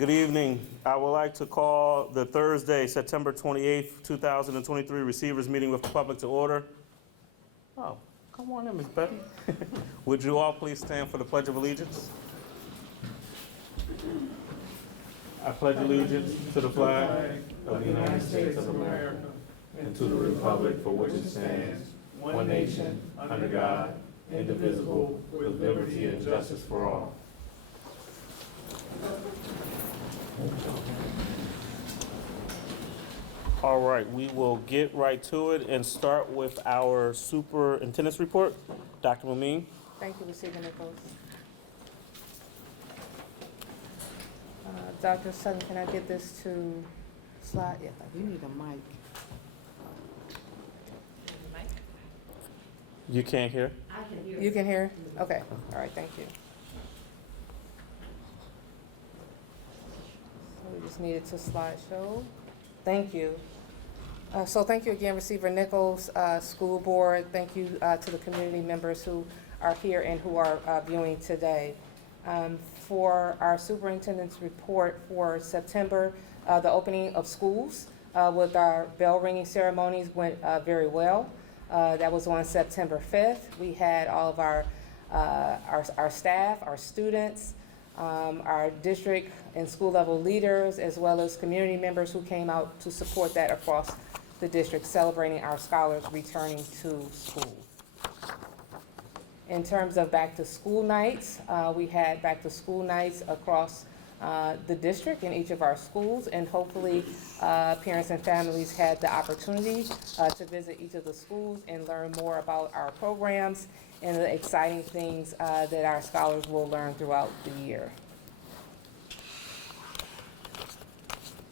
Good evening. I would like to call the Thursday, September 28th, 2023 Receivers Meeting with the Public to order. Oh, come on in, Ms. Betty. Would you all please stand for the Pledge of Allegiance? I pledge allegiance to the flag of the United States of America and to the republic for which it stands, one nation, under God, indivisible, with liberty and justice for all. All right, we will get right to it and start with our superintendent's report. Dr. Mamine. Thank you, Receiver Nichols. Dr. Sutton, can I get this to slide? Yeah, you need a mic. You can't hear? I can hear. You can hear? Okay, all right, thank you. So we just needed to slideshow. Thank you. So thank you again, Receiver Nichols, School Board. Thank you to the community members who are here and who are viewing today. For our superintendent's report for September, the opening of schools with our bell ringing ceremonies went very well. That was on September 5th. We had all of our staff, our students, our district and school level leaders, as well as community members who came out to support that across the district, celebrating our scholars returning to school. In terms of back to school nights, we had back to school nights across the district in each of our schools, and hopefully parents and families had the opportunity to visit each of the schools and learn more about our programs and the exciting things that our scholars will learn throughout the year.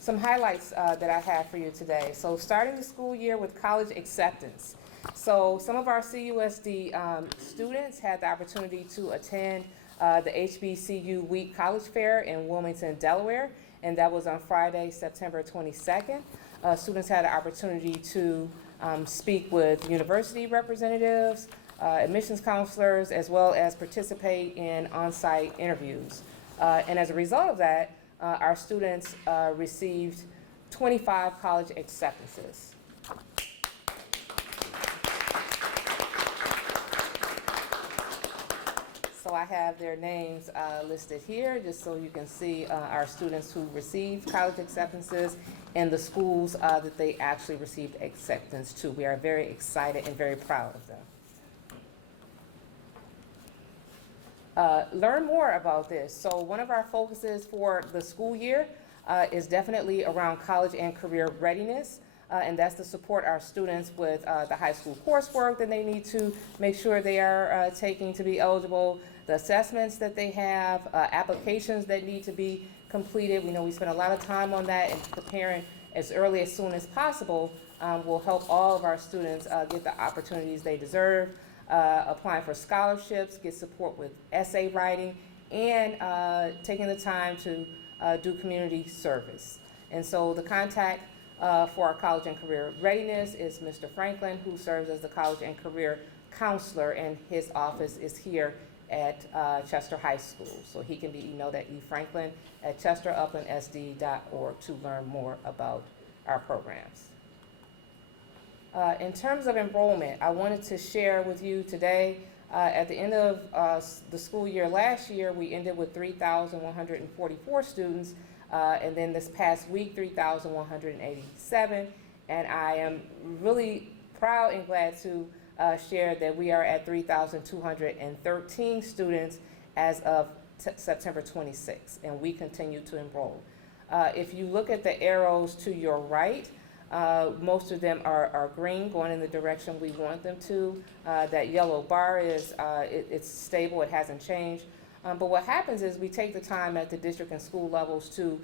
Some highlights that I have for you today. So starting the school year with college acceptance. So some of our CUSD students had the opportunity to attend the HBCU Week College Fair in Wilmington, Delaware, and that was on Friday, September 22nd. Students had the opportunity to speak with university representatives, admissions counselors, as well as participate in on-site interviews. And as a result of that, our students received 25 college acceptances. So I have their names listed here just so you can see our students who received college acceptances and the schools that they actually received acceptance to. We are very excited and very proud of them. Learn more about this. So one of our focuses for the school year is definitely around college and career readiness. And that's to support our students with the high school coursework that they need to make sure they are taking to be eligible, the assessments that they have, applications that need to be completed. We know we spend a lot of time on that, and preparing as early as soon as possible will help all of our students get the opportunities they deserve, applying for scholarships, get support with essay writing, and taking the time to do community service. And so the contact for our college and career readiness is Mr. Franklin, who serves as the college and career counselor, and his office is here at Chester High School. So he can be emailed at efranklin@chesteruplandsd.org to learn more about our programs. In terms of enrollment, I wanted to share with you today, at the end of the school year last year, we ended with 3,144 students. And then this past week, 3,187. And I am really proud and glad to share that we are at 3,213 students as of September 26th, and we continue to enroll. If you look at the arrows to your right, most of them are green, going in the direction we want them to. That yellow bar is it's stable, it hasn't changed. But what happens is we take the time at the district and school levels to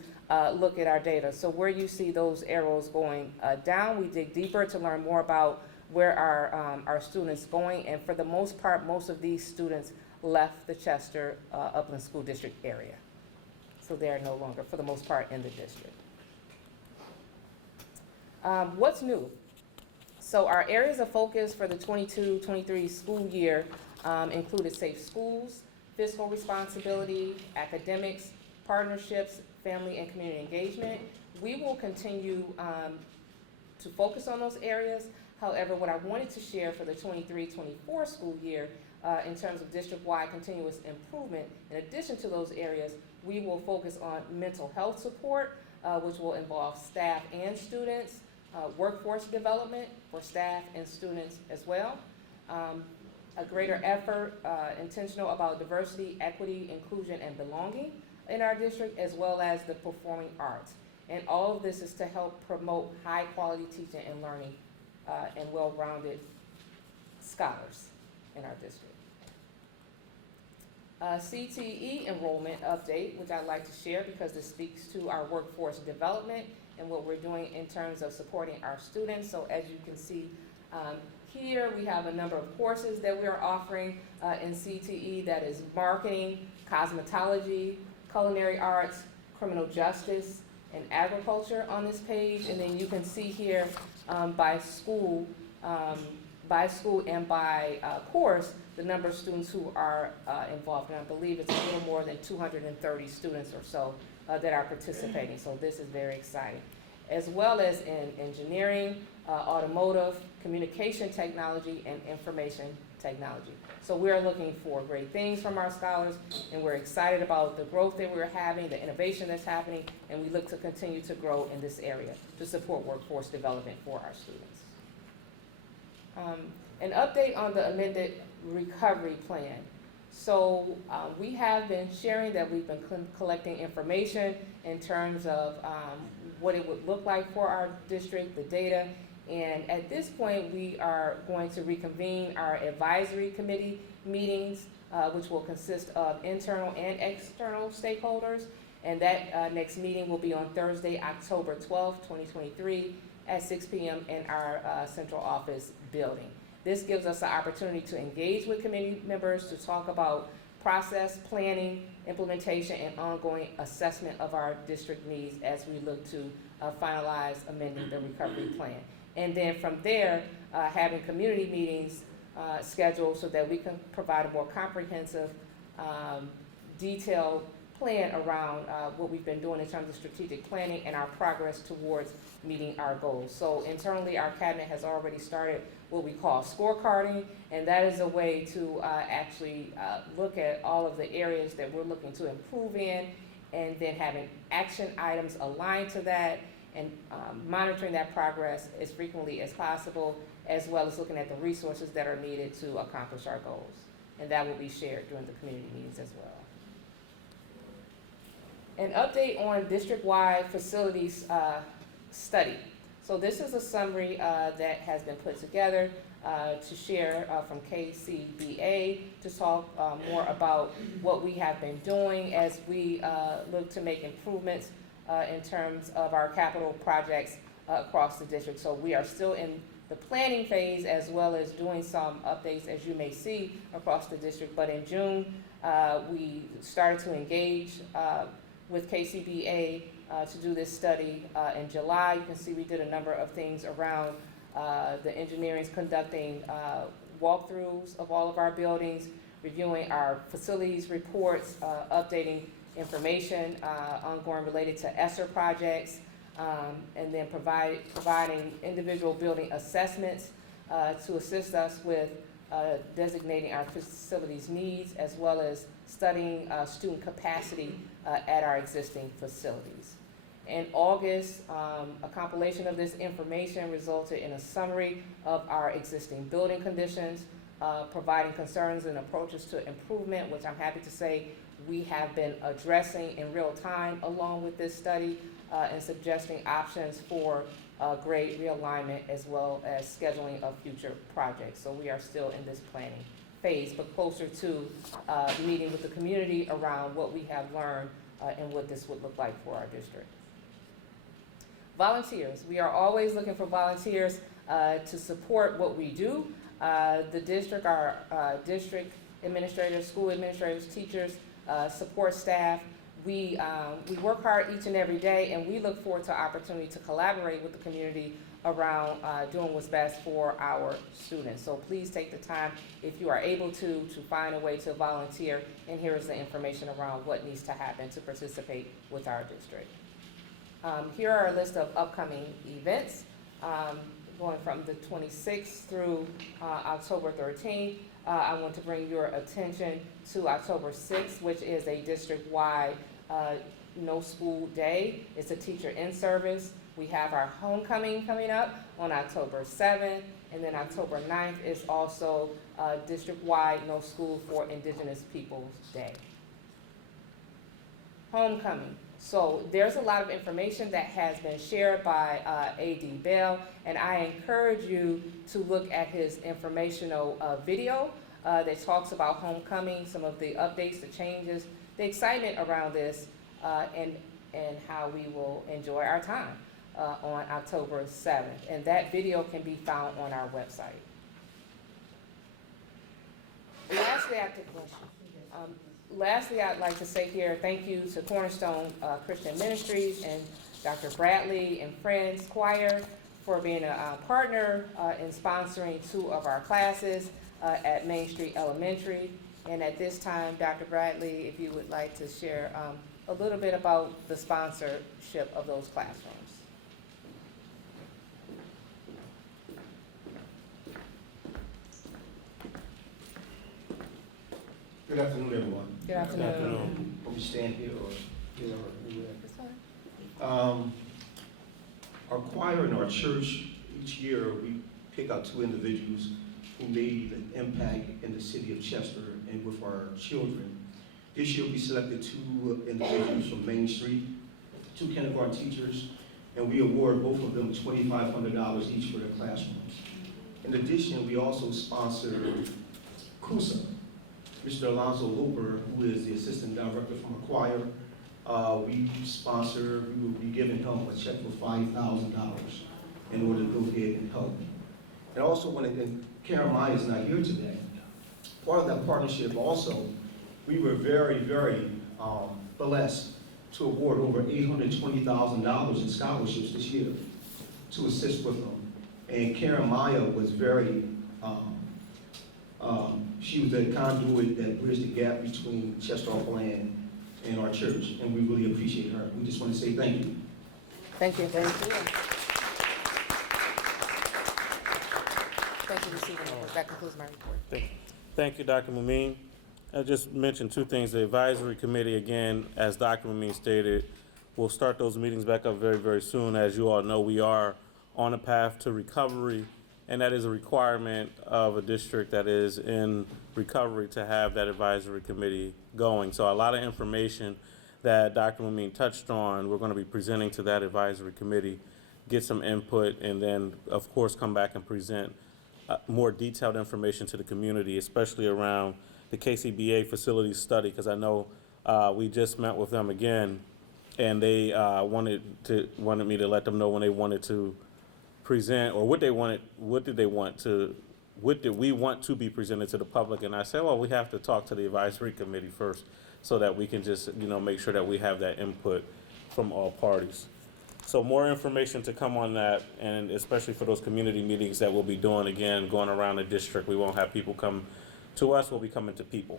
look at our data. So where you see those arrows going down, we dig deeper to learn more about where our students going. And for the most part, most of these students left the Chester Upland School District area. So they are no longer, for the most part, in the district. What's new? So our areas of focus for the 22-23 school year included safe schools, fiscal responsibility, academics, partnerships, family, and community engagement. We will continue to focus on those areas. However, what I wanted to share for the 23-24 school year in terms of district-wide continuous improvement, in addition to those areas, we will focus on mental health support, which will involve staff and students, workforce development for staff and students as well, a greater effort, intentional about diversity, equity, inclusion, and belonging in our district, as well as the performing arts. And all of this is to help promote high-quality teaching and learning and well-rounded scholars in our district. CTE enrollment update, which I'd like to share because this speaks to our workforce development and what we're doing in terms of supporting our students. So as you can see here, we have a number of courses that we are offering in CTE, that is marketing, cosmetology, culinary arts, criminal justice, and agriculture on this page. And then you can see here by school and by course, the number of students who are involved. And I believe it's a little more than 230 students or so that are participating. So this is very exciting. As well as in engineering, automotive, communication technology, and information technology. So we're looking for great things from our scholars, and we're excited about the growth that we're having, the innovation that's happening, and we look to continue to grow in this area to support workforce development for our students. An update on the amended recovery plan. So we have been sharing that we've been collecting information in terms of what it would look like for our district, the data, and at this point we are going to reconvene our advisory committee meetings, which will consist of internal and external stakeholders, and that next meeting will be on Thursday, October 12th, 2023 at 6 p.m. in our central office building. This gives us the opportunity to engage with committee members to talk about process, planning, implementation, and ongoing assessment of our district needs as we look to finalize amending the recovery plan. And then from there, having community meetings scheduled so that we can provide a more comprehensive, detailed plan around what we've been doing in terms of strategic planning and our progress towards meeting our goals. So internally, our cabinet has already started what we call scorecarding, and that is a way to actually look at all of the areas that we're looking to improve in, and then having action items aligned to that, and monitoring that progress as frequently as possible, as well as looking at the resources that are needed to accomplish our goals. And that will be shared during the community meetings as well. An update on district-wide facilities study. So this is a summary that has been put together to share from KCBA to talk more about what we have been doing as we look to make improvements in terms of our capital projects across the district. So we are still in the planning phase as well as doing some updates, as you may see, across the district. But in June, we started to engage with KCBA to do this study. In July, you can see we did a number of things around the engineers conducting walkthroughs of all of our buildings, reviewing our facilities reports, updating information ongoing related to ESSER projects, and then providing individual building assessments to assist us with designating our facilities needs, as well as studying student capacity at our existing facilities. In August, a compilation of this information resulted in a summary of our existing building conditions, providing concerns and approaches to improvement, which I'm happy to say we have been addressing in real time along with this study, and suggesting options for grade realignment as well as scheduling of future projects. So we are still in this planning phase, but closer to meeting with the community around what we have learned and what this would look like for our district. Volunteers. We are always looking for volunteers to support what we do. The district, our district administrators, school administrators, teachers, support staff. We work hard each and every day, and we look forward to opportunity to collaborate with the community around doing what's best for our students. So please take the time, if you are able to find a way to volunteer, and here is the information around what needs to happen to participate with our district. Here are a list of upcoming events, going from the 26th through October 13th. I want to bring your attention to October 6th, which is a district-wide no school day. It's a teacher in service. We have our homecoming coming up on October 7th, and then October 9th is also district-wide no school for Indigenous Peoples Day. Homecoming. So there's a lot of information that has been shared by A.D. Bell, and I encourage you to look at his informational video that talks about homecoming, some of the updates, the changes, the excitement around this, and how we will enjoy our time on October 7th. And that video can be found on our website. Lastly, I'd like to say here, thank you to Cornerstone Christian Ministries and Dr. Bradley and Friends Choir for being a partner in sponsoring 2 of our classes at Main Street Elementary. And at this time, Dr. Bradley, if you would like to share a little bit about the sponsorship of those classrooms. Good afternoon, everyone. Good afternoon. Will we stand here or here or anywhere? That's fine. Our choir in our church, each year we pick out 2 individuals who made an impact in the city of Chester and with our children. This year we selected 2 individuals from Main Street, 2 kindergarten teachers, and we award both of them $2,500 each for their classrooms. In addition, we also sponsored CUSA. Mr. Alonzo Hooper, who is the assistant director from our choir, we will be giving him a check for $5,000 in order to go ahead and help. And also, and Karen Maya is not here today, part of that partnership also, we were very, very blessed to award over $820,000 in scholarships this year to assist with them. And Karen Maya was very, she was the conduit that bridged the gap between Chester Oakland and our church, and we really appreciate her. We just want to say thank you. Thank you. Thank you. Thank you, Ms. Stevens. That concludes my report. Thank you, Dr. Mumine. I just mentioned 2 things. The advisory committee, again, as Dr. Mumine stated, will start those meetings back up very, very soon. As you all know, we are on a path to recovery, and that is a requirement of a district that is in recovery to have that advisory committee going. So a lot of information that Dr. Mumine touched on, we're going to be presenting to that advisory committee, get some input, and then, of course, come back and present more detailed information to the community, especially around the KCBA facilities study, because I know we just met with them again, and they wanted me to let them know when they wanted to present, or what did we want to be presented to the public. And I said, well, we have to talk to the advisory committee first so that we can just, make sure that we have that input from all parties. So more information to come on that, and especially for those community meetings that we'll be doing, again, going around the district. We won't have people come to us, we'll be coming to people.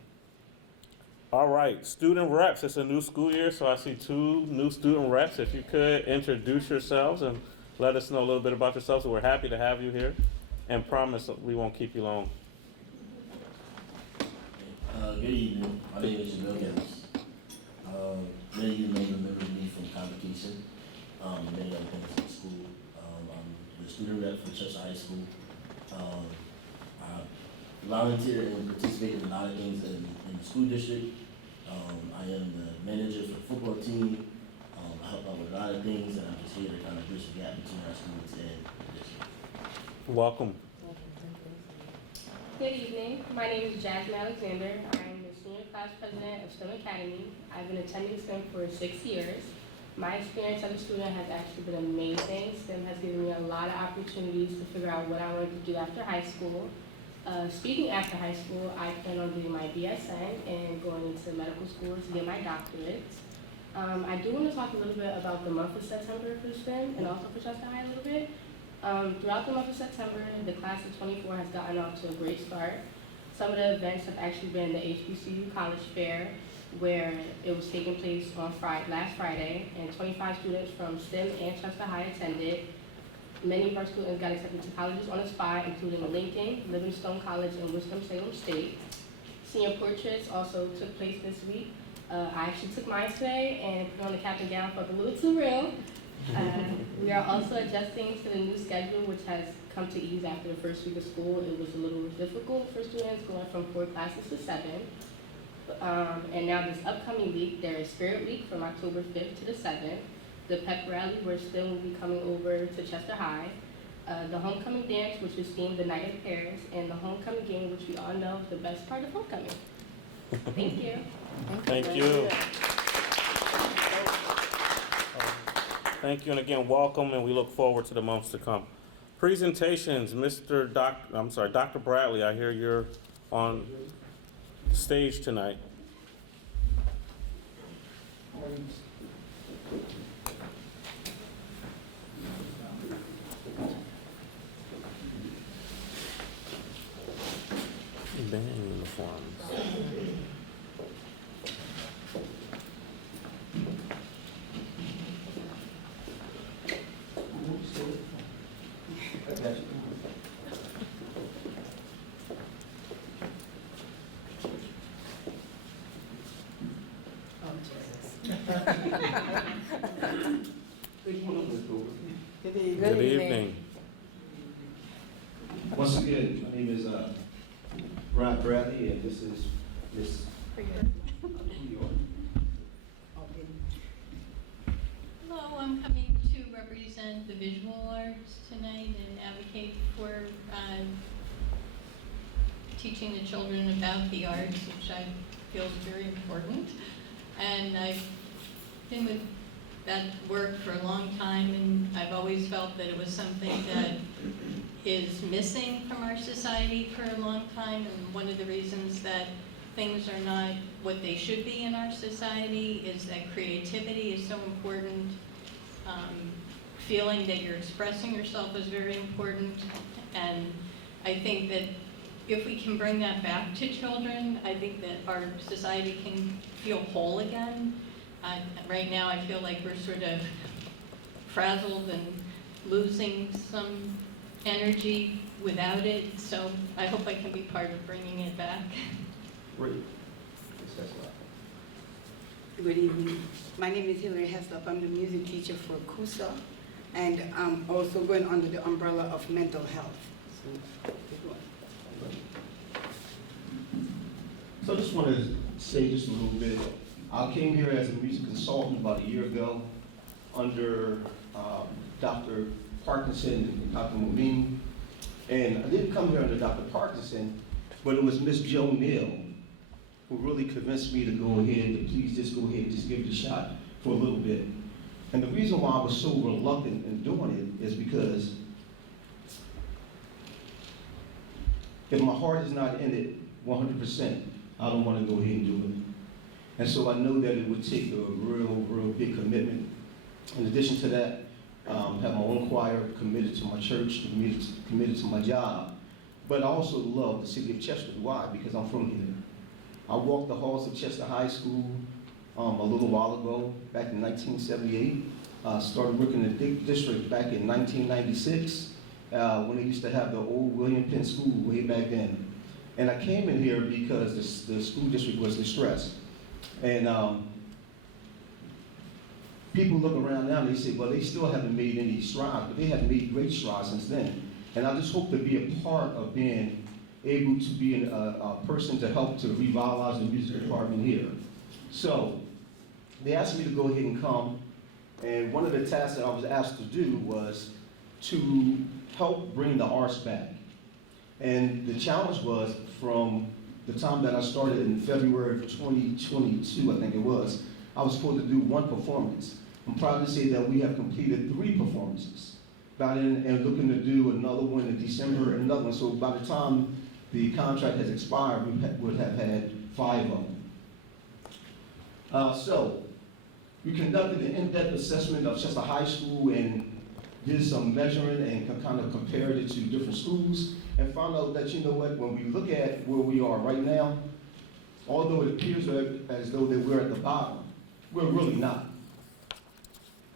All right, student reps, it's a new school year, so I see 2 new student reps. If you could introduce yourselves and let us know a little bit about yourselves. So we're happy to have you here, and promise we won't keep you long. Good evening. My name is Jamil Gibbs. Many of you may remember me from convocation, many other things in school. I'm the student rep for Chester High School. I volunteer and participate in a lot of things in the school district. I am the manager for the football team. I help out with a lot of things, and I'm just here to kind of bridge the gap between our students and the district. Welcome. Good evening. My name is Jasmine Alexander. I'm the senior class president of STEM Academy. I've been attending STEM for 6 years. My experience as a student has actually been amazing. STEM has given me a lot of opportunities to figure out what I wanted to do after high school. Speaking after high school, I plan on doing my BSN and going into medical school to get my doctorate. I do want to talk a little bit about the month of September for STEM and also for Chester High a little bit. Throughout the month of September, the class of 24 has gotten off to a great start. Some of the events have actually been the HBCU College Fair, where it was taking place on last Friday, and 25 students from STEM and Chester High attended. Many of our students got accepted to colleges on the spot, including Lincoln, Livingstone College, and Winston-Salem State. Senior portraits also took place this week. I actually took mine today and put on the cap and gown, felt a little too real. We are also adjusting to the new schedule, which has come to ease after the first week of school. It was a little difficult for students going from 4 classes to 7. And now this upcoming week, there is Spirit Week from October 5th to the 7th. The pep rally, where STEM will be coming over to Chester High. The homecoming dance, which is themed the Night of Pairs, and the homecoming game, which we all know is the best part of homecoming. Thank you. Thank you. Thank you, and again, welcome, and we look forward to the months to come. Presentations, Dr. Bradley, I hear you're on stage tonight. Band uniforms. Good evening. Once again, my name is Rod Bradley, and this is Miss. Hello, I'm coming to represent the visual arts tonight and advocate for teaching the children about the arts, which I feel is very important. And I've been with that work for a long time, and I've always felt that it was something that is missing from our society for a long time, and one of the reasons that things are not what they should be in our society is that creativity is so important. Feeling that you're expressing yourself is very important, and I think that if we can bring that back to children, I think that our society can feel whole again. Right now I feel like we're sort of frazzled and losing some energy without it, so I hope I can be part of bringing it back. Great. Good evening. My name is Hilary Heslop. I'm the music teacher for KUSA, and I'm also going under the umbrella of mental health. So I just want to say just a little bit. I came here as a music consultant about a year ago under Dr. Parkinson and Dr. Momin. And I didn't come here under Dr. Parkinson, but it was Miss Jo Neal who really convinced me to go ahead, to please just go ahead and just give it a shot for a little bit. And the reason why I was so reluctant in doing it is because if my heart is not in it 100%, I don't want to go ahead and do it. And so I know that it would take a real big commitment. In addition to that, have my own choir, committed to my church, committed to my job. But I also love the city of Chester. Why? Because I'm from here. I walked the halls of Chester High School a little while ago, back in 1978. Started working in the district back in 1996, when they used to have the old William Penn School way back then. And I came in here because the school district was distressed. And people look around now and they say, well, they still haven't made any strides, but they have made great strides since then. And I just hope to be a part of being able to be a person to help to revitalize the music department here. So they asked me to go ahead and come, and one of the tasks that I was asked to do was to help bring the arts back. And the challenge was from the time that I started in February of 2022, I think it was, I was supposed to do one performance. I'm proud to say that we have completed 3 performances. And looking to do another one in December and another one. So by the time the contract has expired, we would have had 5 of them. So we conducted an in-depth assessment of Chester High School, and did some measuring and kind of compared it to different schools and found out that, you know what, when we look at where we are right now, although it appears as though that we're at the bottom, we're really not.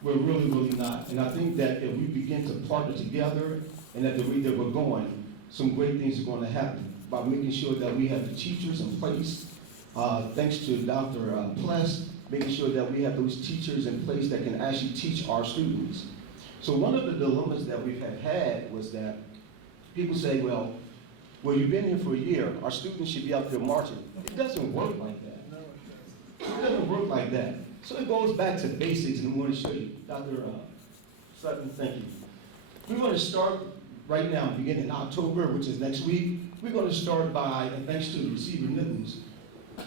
We're really, really not. And I think that if we begin to partner together and at the rate that we're going, some great things are going to happen by making sure that we have the teachers in place. Thanks to Dr. Pless, making sure that we have those teachers in place that can actually teach our students. So one of the dilemmas that we've had was that people say, well, you've been here for a year, our students should be out there marching. It doesn't work like that. It doesn't work like that. So it goes back to basics, and I want to show you. Dr. Sutton, thank you. We're going to start right now, beginning in October, which is next week. We're going to start by, and thanks to the receiver Nittens,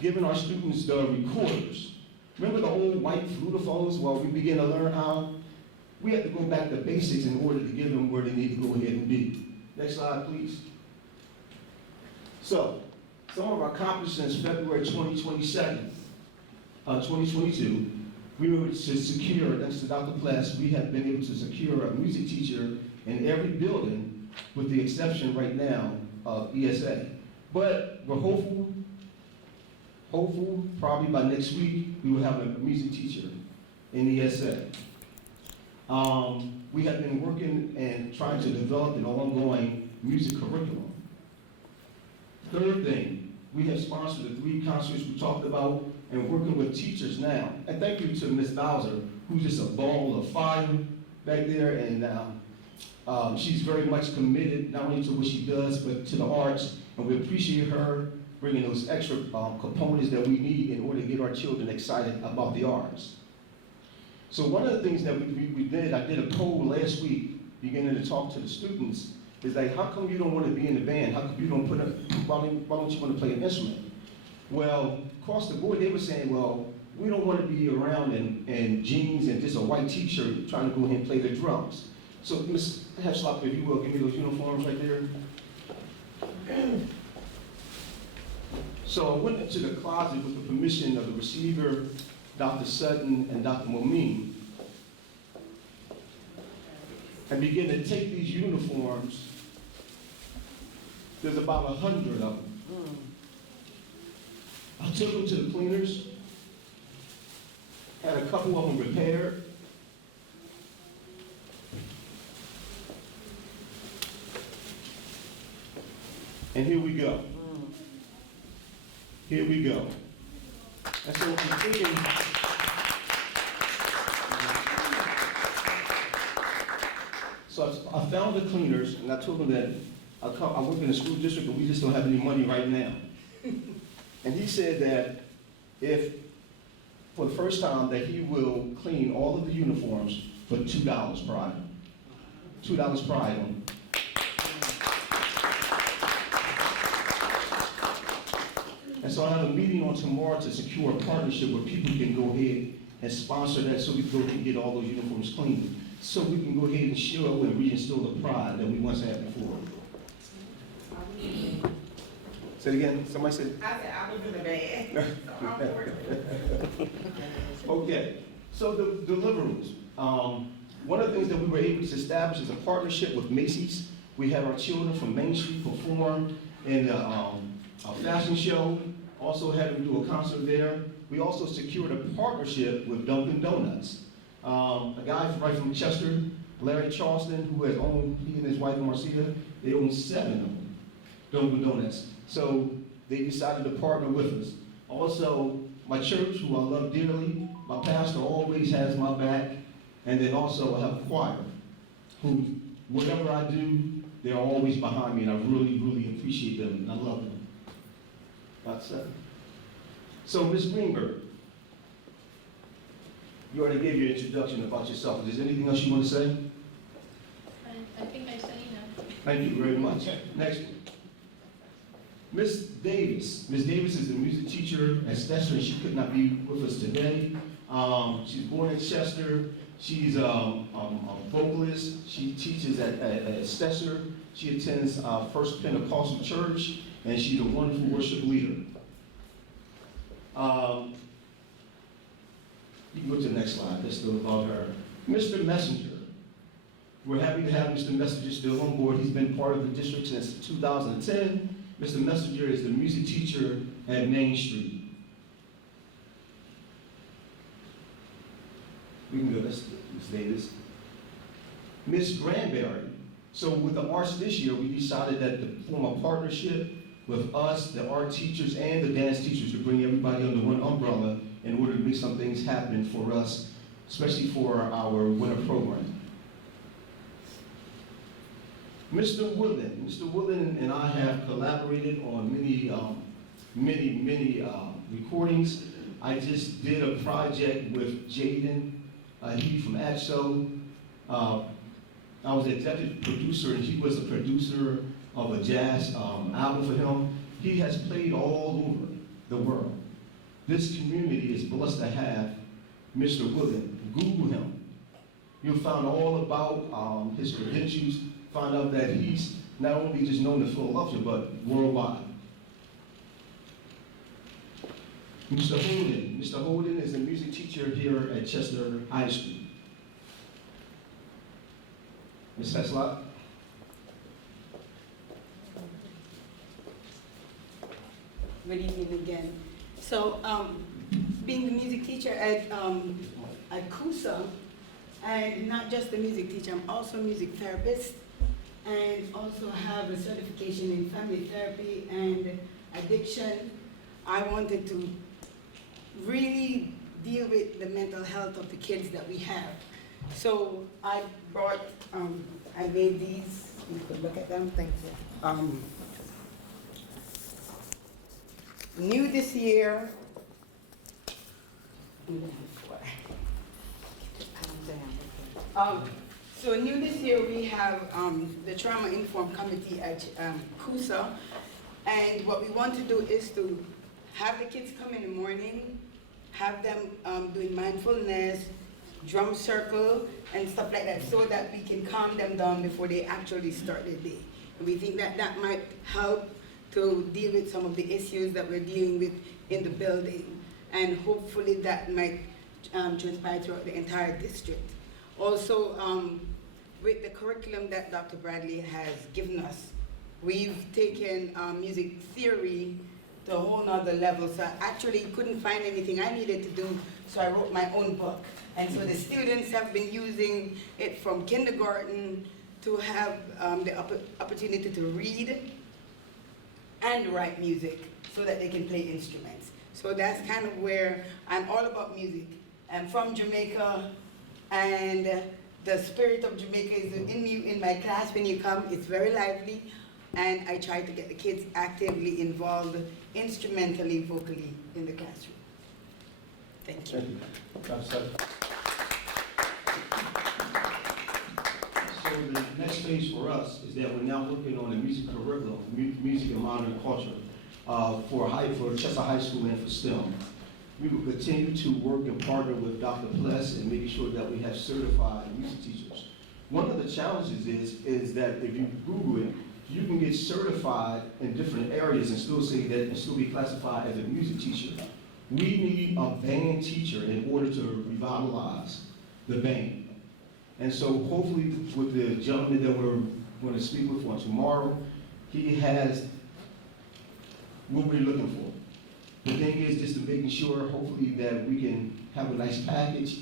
giving our students the recorders. Remember the old white flutophones? Well, we begin to learn how. We have to go back to basics in order to get them where they need to go ahead and be. Next slide, please. So, some of our accomplishments, February 2022, we were to secure, thanks to Dr. Pless, we have been able to secure a music teacher in every building, with the exception right now of ESA. But we're hopeful, probably by next week, we will have a music teacher in ESA. We have been working and trying to develop an ongoing music curriculum. Third thing, we have sponsored the 3 concerts we talked about and working with teachers now. And thank you to Ms. Bowser, who's just a ball of fire back there, and she's very much committed not only to what she does, but to the arts, and we appreciate her bringing those extra components that we need in order to get our children excited about the arts. So one of the things that we did, I did a poll last week, beginning to talk to the students, is like, how come you don't want to be in the band? How come you don't why don't you want to play an instrument? Well, across the board, they were saying, well, we don't want to be around in jeans and just a white t-shirt trying to go ahead and play the drums. So Ms. Hefslop, if you will, give me those uniforms right there. So I went into the closet with the permission of the receiver, Dr. Sutton, and Dr. Momin, and began to take these uniforms. There's about 100 of them. I took them to the cleaners, had a couple of them repaired. And here we go. Here we go. And so I'm thinking, so I found the cleaners, and I told them that I work in the school district, but we just don't have any money right now. And he said that if, for the first time, that he will clean all of the uniforms for $2 per item. $2 per item. And so I have a meeting on tomorrow to secure a partnership where people can go ahead and sponsor that, so we can go ahead and get all those uniforms clean. So we can go ahead and show and reinstill the pride that we once had before. Say it again. Somebody said. I said I was in the bed. So I'm for it. Okay. So the deliverables. One of the things that we were able to establish is a partnership with Macy's. We had our children from Main Street perform in a fashion show. Also had them do a concert there. We also secured a partnership with Dunkin' Donuts. A guy right from Chester, Larry Charleston, who has owned, he and his wife Marcia, they own 7 of them, Dunkin' Donuts. So they decided to partner with us. Also, my church, who I love dearly, my pastor always has my back. And then also I have a choir, who, whatever I do, they're always behind me, and I really, really appreciate them, and I love them. That's it. So, Ms. Greenberg, you already gave your introduction about yourself. Is there anything else you want to say? I think I said enough. Thank you very much. Next one. Ms. Davis. Ms. Davis is a music teacher at Chester, and she could not be with us today. She's born in Chester. She's a vocalist. She teaches at Chester. She attends First Pentecostal Church, and she's a wonderful worship leader. You can go to the next slide. That's still about her. Mr. Messenger. We're happy to have Mr. Messenger still on board. He's been part of the district since 2010. Mr. Messenger is the music teacher at Main Street. We can go, Ms. Davis. Ms. Granberry. So with the arts this year, we decided that to form a partnership with us, the art teachers, and the dance teachers to bring everybody under one umbrella in order to make some things happen for us, especially for our winter program. Mr. Woodland and I have collaborated on many recordings. I just did a project with Jaden, he from AXO. I was the executive producer and he was the producer of a jazz album for him. He has played all over the world. This community is blessed to have Mr. Woodland. Google him. You'll find all about his credentials, find out that he's not only just known in Philadelphia, but worldwide. Mr. Holden. Mr. Holden is a music teacher here at Chester High School. Ms. Heslop. Good evening again. So, being the music teacher at CUSA, and not just the music teacher, I'm also a music therapist, and also have a certification in family therapy and addiction. I wanted to really deal with the mental health of the kids that we have. So I brought, I made these, you could look at them. Thank you. New this year. So new this year we have the Trauma Informed Committee at CUSA, and what we want to do is to have the kids come in the morning, have them doing mindfulness, drum circle, and stuff like that, so that we can calm them down before they actually start their day. And we think that that might help to deal with some of the issues that we're dealing with in the building, and hopefully that might transpire throughout the entire district. Also, with the curriculum that Dr. Bradley has given us, we've taken music theory to a whole nother level. So I actually couldn't find anything I needed to do, so I wrote my own book. And so the students have been using it from kindergarten to have the opportunity to read and write music so that they can play instruments. So that's kind of where I'm all about music. I'm from Jamaica, and the spirit of Jamaica is in you, in my class when you come. It's very lively, and I try to get the kids actively involved instrumentally, vocally in the classroom. Thank you. So the next phase for us is that we're now working on a music curriculum, music and modern culture, for Chester High School and for STEM. We will continue to work and partner with Dr. Pless and making sure that we have certified music teachers. One of the challenges is that if you Google it, you can get certified in different areas and still say that and still be classified as a music teacher. We need a band teacher in order to revitalize the band. And so hopefully with the gentleman that we're going to speak with on tomorrow, he has what we're looking for. The thing is just to making sure, hopefully, that we can have a nice package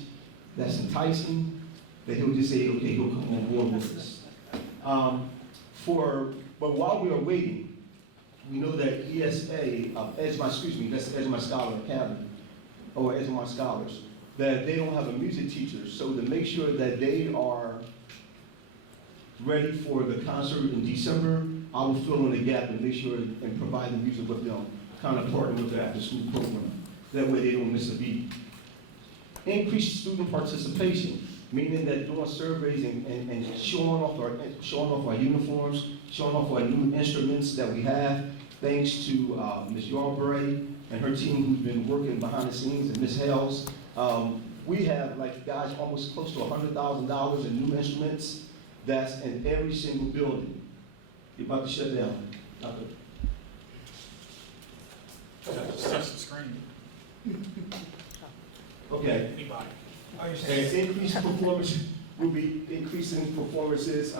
that's enticing, that he'll just say, okay, he'll come on board with us. But while we are waiting, we know that ESA, that's Edgemont Scholar Academy, or Edgemont Scholars, that they don't have a music teacher, so to make sure that they are ready for the concert in December, I will fill in the gap and make sure and provide the music with them, kind of partner with the after-school program. That way they don't miss a beat. Increased student participation, meaning that doing surveys and showing off our uniforms, showing off our new instruments that we have, thanks to Ms. Yarbray and her team who's been working behind the scenes, and Ms. Hales. We have, guys, almost close to $100,000 in new instruments that's in every single building. You're about to shut down. Touch the screen. Okay. Anybody. And it's increased performance. We'll be increasing performances,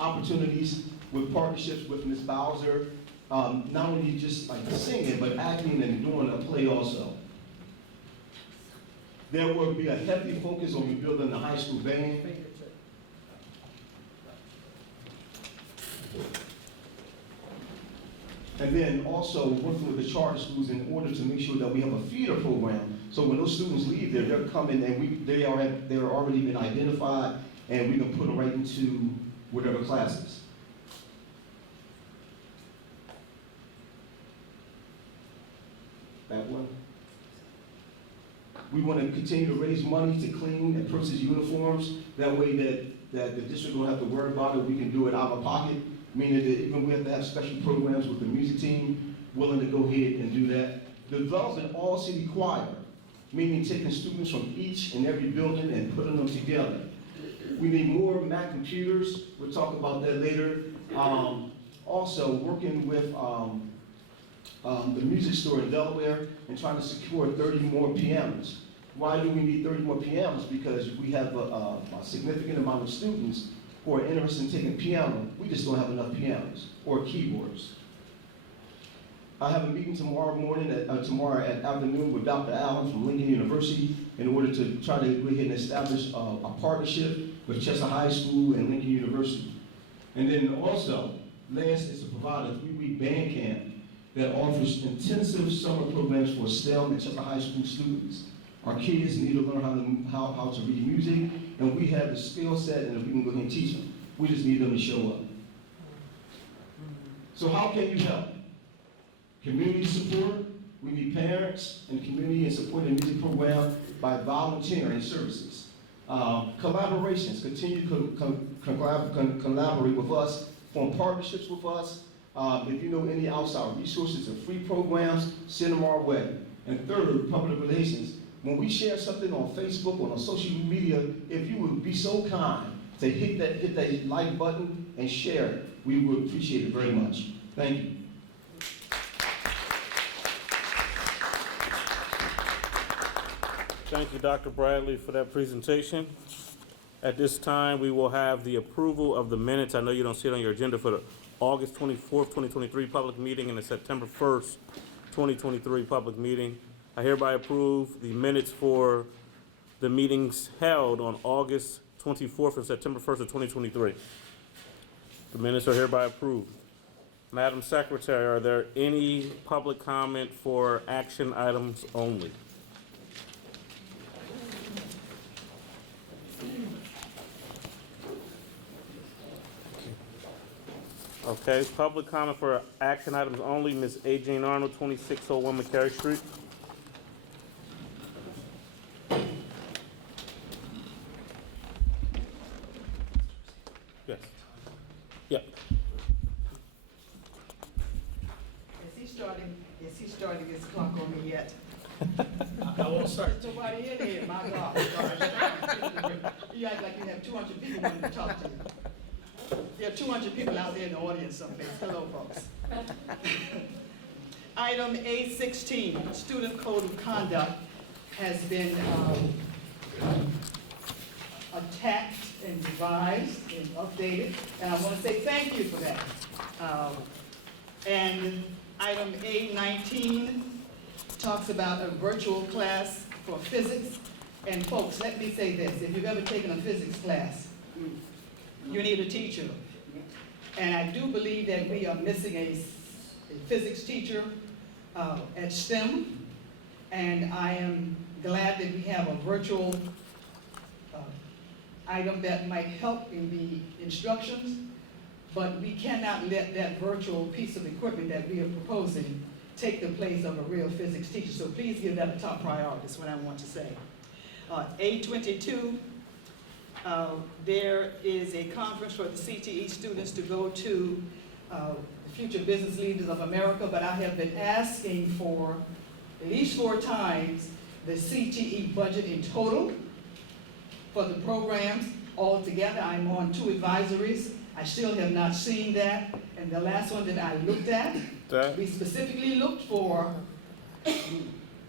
opportunities with partnerships with Ms. Bowser, not only just like singing, but acting and doing a play also. There will be a heavy focus on rebuilding the high school band. And then also working with the charter schools in order to make sure that we have a feeder program. So when those students leave there, they're coming and they're already been identified and we can put them right into whatever classes. That one. We want to continue to raise money to clean and purchase uniforms. That way that the district don't have to worry about it. We can do it out of pocket, meaning that even we have to have special programs with the music team willing to go ahead and do that. Develop an all-city choir, meaning taking students from each and every building and putting them together. We need more Mac computers. We'll talk about that later. Also, working with the music store in Delaware and trying to secure 30 more pianos. Why do we need 30 more pianos? Because we have a significant amount of students who are interested in taking piano. We just don't have enough pianos or keyboards. I have a meeting tomorrow at afternoon with Dr. Allen from Lincoln University in order to try to go ahead and establish a partnership with Chester High School and Lincoln University. And then also, last is to provide a 3-week band camp that offers intensive summer programs for STEM and Chester High School students. Our kids need to learn how to read music, and we have the skill set, and we can go ahead and teach them. We just need them to show up. So how can you help? Community support. We need parents and community and support the music program by volunteering services. Collaborations. Continue to collaborate with us, form partnerships with us. If you know any outside resources or free programs, send them our way. And third, public relations. When we share something on Facebook or on social media, if you would be so kind to hit that like button and share it, we would appreciate it very much. Thank you. Thank you, Dr. Bradley, for that presentation. At this time, we will have the approval of the minutes. I know you don't see it on your agenda for the August 24th, 2023 public meeting and the September 1st, 2023 public meeting. I hereby approve the minutes for the meetings held on August 24th and September 1st of 2023. The minutes are hereby approved. Madam Secretary, are there any public comment for action items only? Okay, public comment for action items only. Ms. A. Jane Arnold, 2601 McCary Street. Yes. Yep. Is he starting his clock on me yet? I won't start. Nobody in here, my God. You act like you have 200 people wanting to talk to you. There are 200 people out there in the audience someplace. Hello, folks. Item A16, Student Code of Conduct, has been attacked and revised and updated, and I want to say thank you for that. And item A19 talks about a virtual class for physics. And folks, let me say this, if you've ever taken a physics class, you need a teacher. And I do believe that we are missing a physics teacher at STEM. And I am glad that we have a virtual item that might help in the instructions. But we cannot let that virtual piece of equipment that we are proposing take the place of a real physics teacher. So please give that a top priority, is what I want to say. A22, there is a conference for the CTE students to go to, the Future Business Leaders of America, but I have been asking for at least 4 times the CTE budget in total for the programs all together. I'm on 2 advisories. I still have not seen that. And the last one that I looked at, we specifically looked for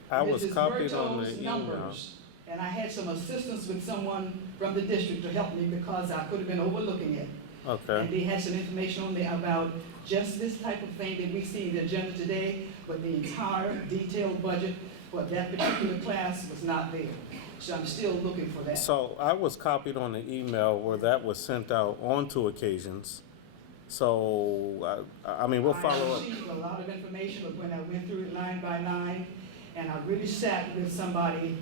I was Mrs. copied on the Berto's email. numbers. And I had some assistance with someone from the district to help me because I could have been overlooking it. Okay. And they had some information on there about just this type of thing that we see in the agenda today, but the entire detailed budget for that particular class was not there. So I'm still looking for that. So I was copied on the email where that was sent out on 2 occasions. So, I mean, we'll follow I up. received a lot of information, but when I went through it line by line, and I really sat with somebody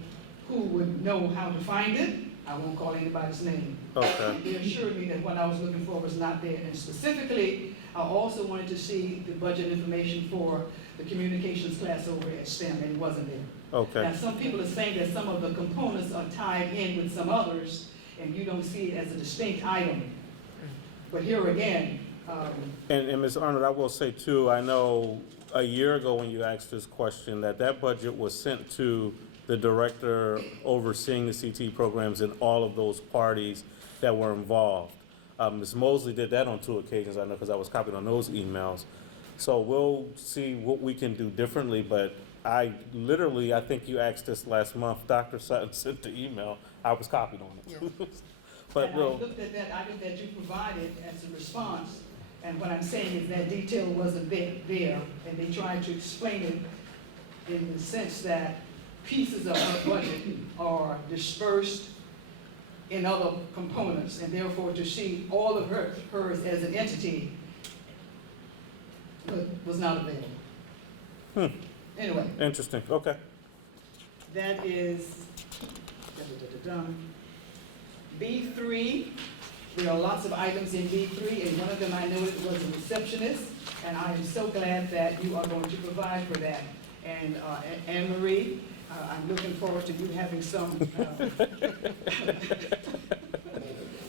who would know how to find it, I won't call anybody's name. Okay. They assured me that what I was looking for was not there. And specifically, I also wanted to see the budget information for the communications class over at STEM, and it wasn't there. Okay. Now, some people are saying that some of the components are tied in with some others, and you don't see it as a distinct item. But here again, And Ms. Arnold, I will say too, I know a year ago when you asked this question, that budget was sent to the director overseeing the CT programs and all of those parties that were involved. Ms. Mosley did that on 2 occasions, I know, because I was copied on those emails. So we'll see what we can do differently, but I think you asked this last month, Dr. Sutton sent the email, I was copied on it. But and I looked at that item that you provided as a response, and what I'm saying is that detail wasn't there, and they tried to explain it in the sense that pieces of her budget are dispersed in other components, and therefore to see all of hers as an entity was not available. Anyway, interesting, okay. that is B3. There are lots of items in B3, and one of them I noted was a receptionist, and I am so glad that you are going to provide for that. And Anne Marie, I'm looking forward to you having some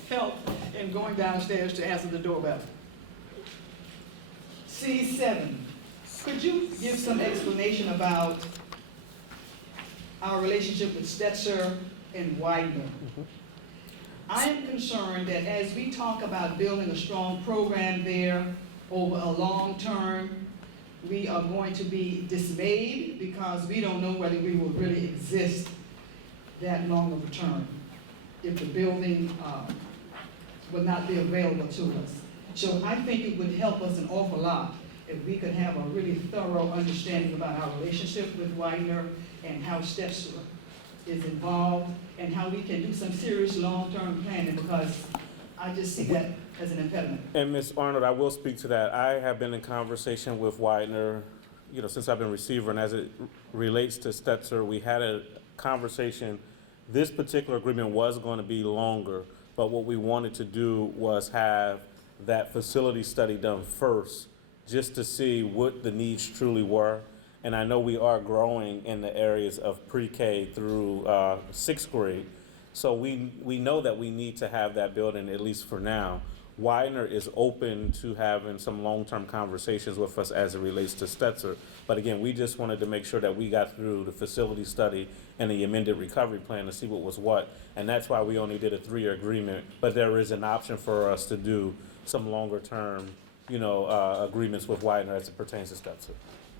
help in going downstairs to answer the doorbell. C7, could you give some explanation about our relationship with Stetzer and Widener? I am concerned that as we talk about building a strong program there over a long term, we are going to be dismayed because we don't know whether we will really exist that long of a term if the building will not be available to us. So I think it would help us an awful lot if we could have a really thorough understanding about our relationship with Widener and how Stetzer is involved and how we can do some serious long-term planning, because I just see that as an impediment. And Ms. Arnold, I will speak to that. I have been in conversation with Widener, since I've been receiver, and as it relates to Stetzer, we had a conversation. This particular agreement was going to be longer, but what we wanted to do was have that facility study done first, just to see what the needs truly were. And I know we are growing in the areas of pre-K through 6th grade. So we know that we need to have that building, at least for now. Widener is open to having some long-term conversations with us as it relates to Stetzer. But again, we just wanted to make sure that we got through the facility study and the amended recovery plan to see what was what. And that's why we only did a 3-year agreement. But there is an option for us to do some longer-term, agreements with Widener as it pertains to Stetzer.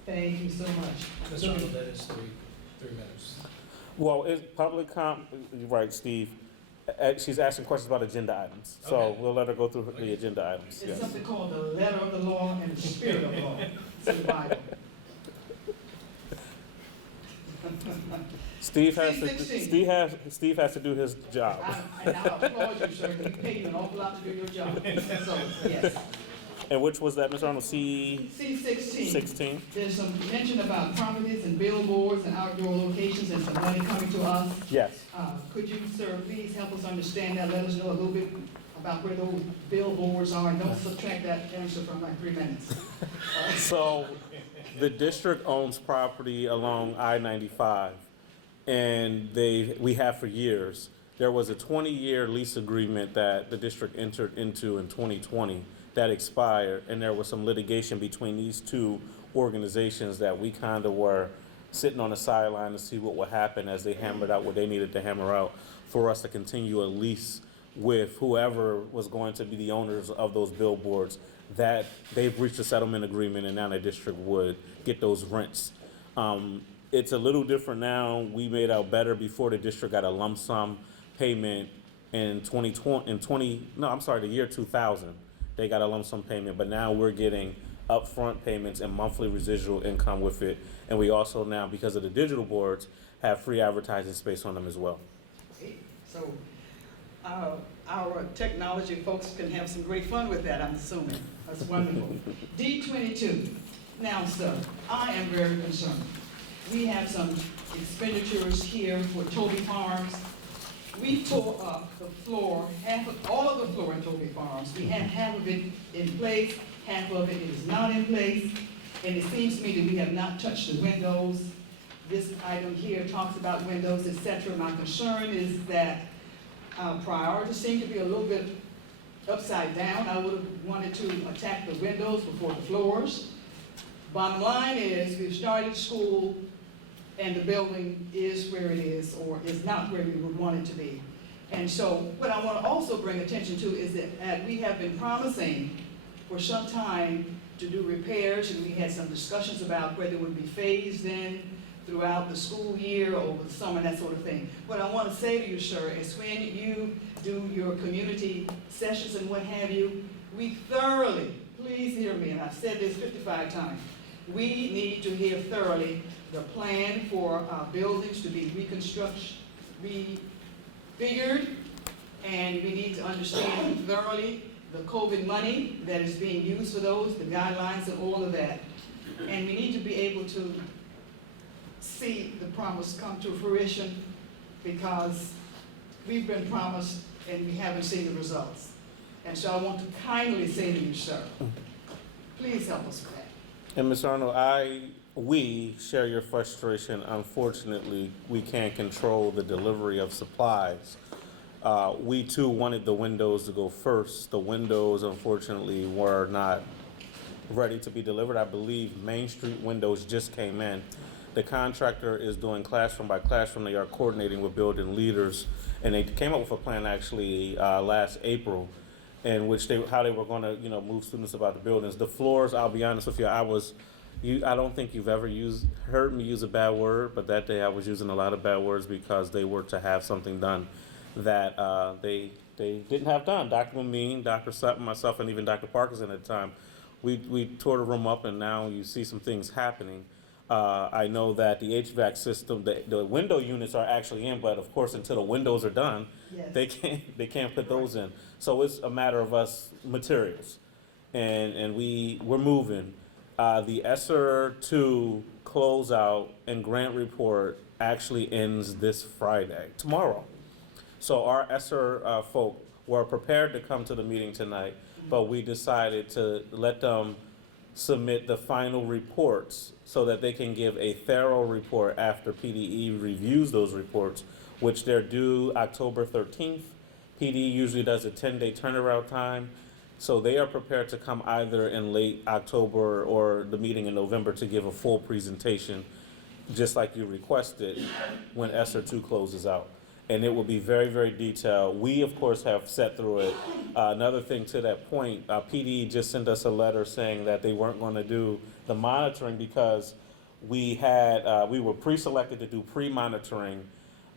Thank you so much. Ms. Arnold, that is three minutes. Well, it's public you're right, Steve. She's asking questions about agenda items. So Okay. we'll let her go through the agenda items. It's Yes. something called the letter of the law and the spirit of the law. It's in the Bible. Steve has C16. Steve has to do his job. And I applaud you, sir, because you paid me an awful lot to do your job. So, yes. And which was that, Ms. Arnold? C16? C16. There's some mention about properties and billboards and outdoor locations and some money coming to us. Yes. Could you, sir, please help us understand that, let us know a little bit about where those billboards are, and don't subtract that answer from like 3 minutes. So the district owns property along I-95, and we have for years. There was a 20-year lease agreement that the district entered into in 2020 that expired, and there was some litigation between these two organizations that we kind of were sitting on the sideline to see what would happen as they hammered out what they needed to hammer out for us to continue a lease with whoever was going to be the owners of those billboards. That they've reached a settlement agreement, and now the district would get those rents. it's a little different now. We made out better before. The district got a lump sum payment in the year 2000. They got a lump sum payment, but now we're getting upfront payments and monthly residual income with it. And we also now, because of the digital boards, have free advertising space on them as well. So our technology folks can have some great fun with that, I'm assuming. That's wonderful. D22. Now, sir, I am very concerned. We have some expenditures here for Toby Farms. We tore up the floor, all of the floor in Toby Farms. We have half of it in place, half of it is not in place. And it seems to me that we have not touched the windows. This item here talks about windows, etc. My concern is that priorities seem to be a little bit upside down. I would have wanted to attack the windows before the floors. Bottom line is, we've started school and the building is where it is or is not where we would want it to be. And so what I want to also bring attention to is that we have been promising for some time to do repairs, and we had some discussions about whether it would be phased in throughout the school year, over the summer, that sort of thing. What I want to say to you, sir, is when you do your community sessions and what have you, we thoroughly, please hear me, and I've said this 55 times, we need to hear thoroughly the plan for our buildings to be refigured, and we need to understand thoroughly the COVID money that is being used for those, the guidelines and all of that. And we need to be able to see the promise come to fruition, because we've been promised and we haven't seen the results. And so I want to kindly say to you, sir, please help us with that. And Ms. Arnold, we share your frustration. Unfortunately, we can't control the delivery of supplies. We too wanted the windows to go first. The windows, unfortunately, were not ready to be delivered. I believe Main Street windows just came in. The contractor is doing classroom by classroom. They are coordinating with building leaders, and they came up with a plan actually last April, in which how they were going to move students about the buildings. The floors, I'll be honest with you, I don't think you've ever heard me use a bad word, but that day I was using a lot of bad words because they were to have something done that they didn't have done. Dr. Mumine, Dr. Sutton, myself, and even Dr. Parkinson at the time, we tore the room up, and now you see some things happening. I know that the HVAC system, the window units are actually in, but of course until the windows are done, Yes. they can't put those in. So it's a matter of us materials, and we're moving. The ESSER 2 closeout and grant report actually ends this Friday, tomorrow. So our ESSER folk were prepared to come to the meeting tonight, but we decided to let them submit the final reports so that they can give a thorough report after PDE reviews those reports, which they're due October 13th. PDE usually does a 10-day turnaround time. So they are prepared to come either in late October or the meeting in November to give a full presentation, just like you requested, when ESSER 2 closes out. And it will be very, very detailed. We, of course, have sat through it. Another thing to that point, PD just sent us a letter saying that they weren't going to do the monitoring because we were pre-selected to do pre-monitoring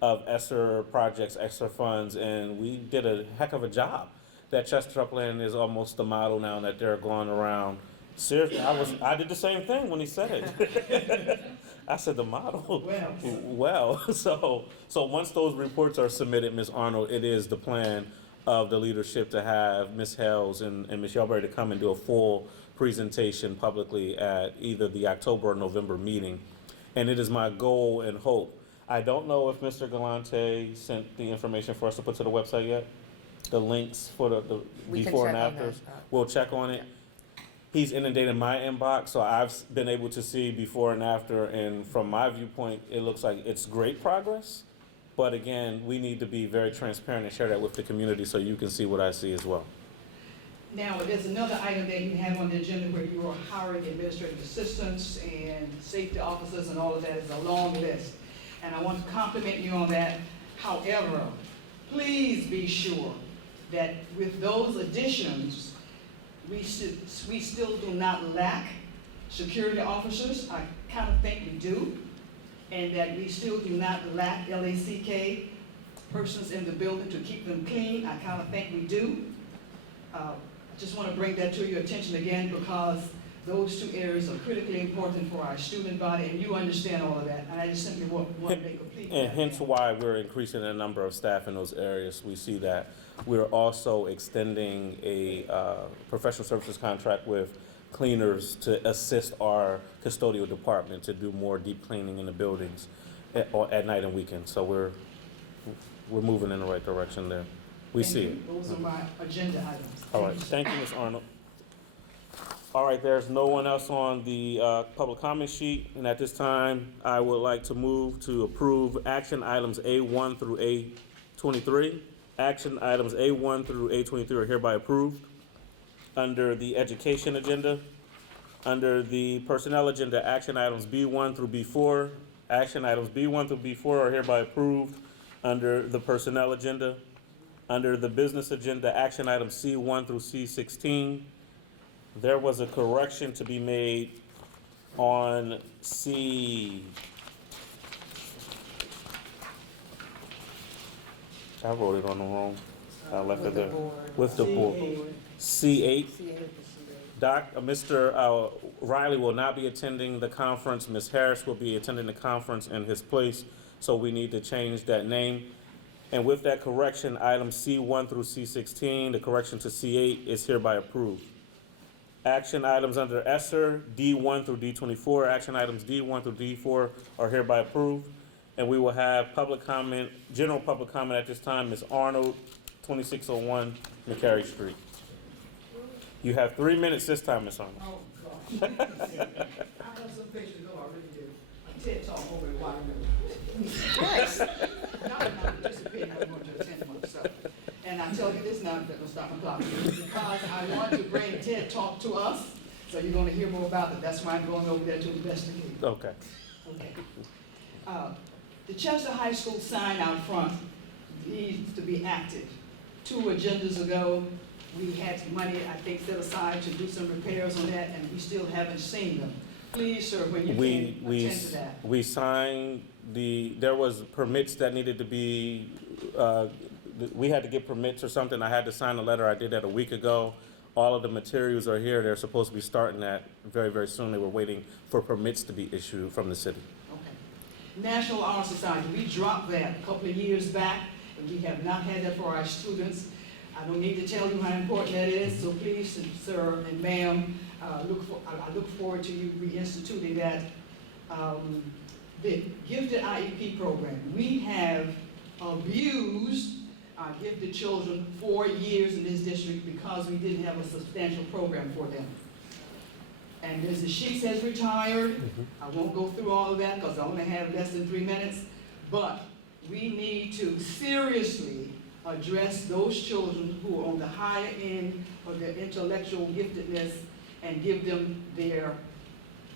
of ESSER projects, ESSER funds, and we did a heck of a job. That Chester Upland is almost the model now that they're going around. Seriously, I did the same thing when he said it. I said the model. Well, so once those reports are submitted, Ms. Arnold, it is the plan of the leadership to have Ms. Hales and Ms. Yelberry to come and do a full presentation publicly at either the October or November meeting. And it is my goal and hope. I don't know if Mr. Galante sent the information for us to put to the website yet, the links for the We can before and check on afters. that. We'll check on it. He's inundated my inbox, so I've been able to see before and after, and from my viewpoint, it looks like it's great progress. But again, we need to be very transparent and share that with the community so you can see what I see as well. Now, there's another item that you have on the agenda where you are hiring administrative assistants and safety officers and all of that is a long list. And I want to compliment you on that. However, please be sure that with those additions, we still do not lack security officers. I kind of think we do. and that we still do not lack LACK persons in the building to keep them clean. I kind of think we do. I just want to bring that to your attention again because those two areas are critically important for our student body, and you understand all of that. And I just simply want to make a plea. And hence why we're increasing the number of staff in those areas. We see that. We're also extending a professional services contract with cleaners to assist our custodial department to do more deep cleaning in the buildings at night and weekends. So we're moving in the right direction there. We see it. Those are my agenda items. All right, thank you, Ms. Arnold. All right, there's no one else on the public comment sheet, and at this time, I would like to move to approve action items A1 through A23. Action items A1 through A23 are hereby approved. Under the education agenda, under the personnel agenda, action items B1 through B4. Action items B1 through B4 are hereby approved under the personnel agenda. Under the business agenda, action items C1 through C16. There was a correction to be made on C. I wrote it on the wrong. I left it there. With the board. C8. Mr. Riley will not be attending the conference. Ms. Harris will be attending the conference in his place. So we need to change that name. And with that correction, items C1 through C16, the correction to C8 is hereby approved. Action items under ESSER, D1 through D24, action items D1 through D4 are hereby approved. And we will have public comment, general public comment at this time. Ms. Arnold, 2601 McCary Street. You have 3 minutes this time, Ms. Arnold. Oh, God. I have some places to go, I really do. I TED Talk over in Waterloo. Nice. Not participating, I'm going to attend one, so. And I tell you this now, that will stop my clock, because I want to bring TED Talk to us, so you're gonna hear more about it. That's why I'm going over there to investigate. Okay. Okay. The Chester High School sign out front needs to be active. 2 agendas ago, we had some money, I think, set aside to do some repairs on that, and we still haven't seen them. Please, sir, when you can attend to that. We signed there was permits that needed to be, we had to get permits or something. I had to sign a letter. I did that a week ago. All of the materials are here. They're supposed to be starting that very, very soon. They were waiting for permits to be issued from the city. Okay. National Honor Society, we dropped that a couple of years back, and we have not had that for our students. I don't need to tell you how important that is, so please, sir and ma'am, I look forward to you reinstituting that. The Gifted IEP program, we have abused our gifted children 4 years in this district because we didn't have a substantial program for them. And Mrs. Sheets has retired. I won't go through all of that because I only have less than 3 minutes, but we need to seriously address those children who are on the higher end of their intellectual giftedness and give them their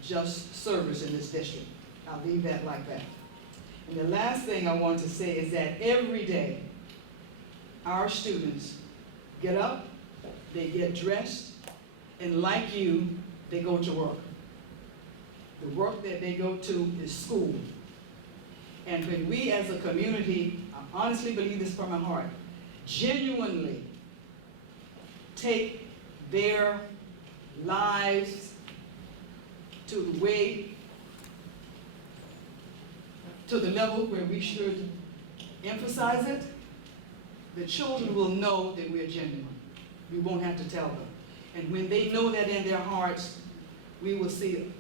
just service in this district. I'll leave that like that. And the last thing I want to say is that every day, our students get up, they get dressed, and like you, they go to work. The work that they go to is school. And when we as a community, I honestly believe this from my heart, genuinely take their lives to the level where we should emphasize it, the children will know that we're genuine. We won't have to tell them. And when they know that in their hearts, we will see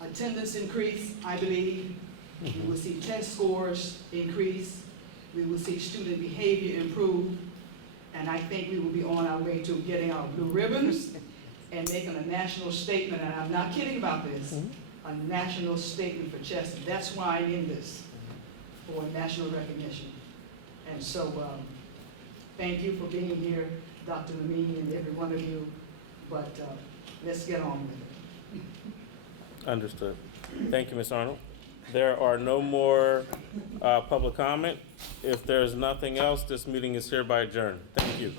attendance increase, I believe. We will see test scores increase. We will see student behavior improve. And I think we will be on our way to getting our blue ribbons and making a national statement, and I'm not kidding about this, a national statement for Chester. That's why I'm in this, for national recognition. And so, thank you for being here, Dr. Mamini and every one of you, but let's get on with it. Understood. Thank you, Ms. Arnold. There are no more public comment. If there's nothing else, this meeting is hereby adjourned. Thank you.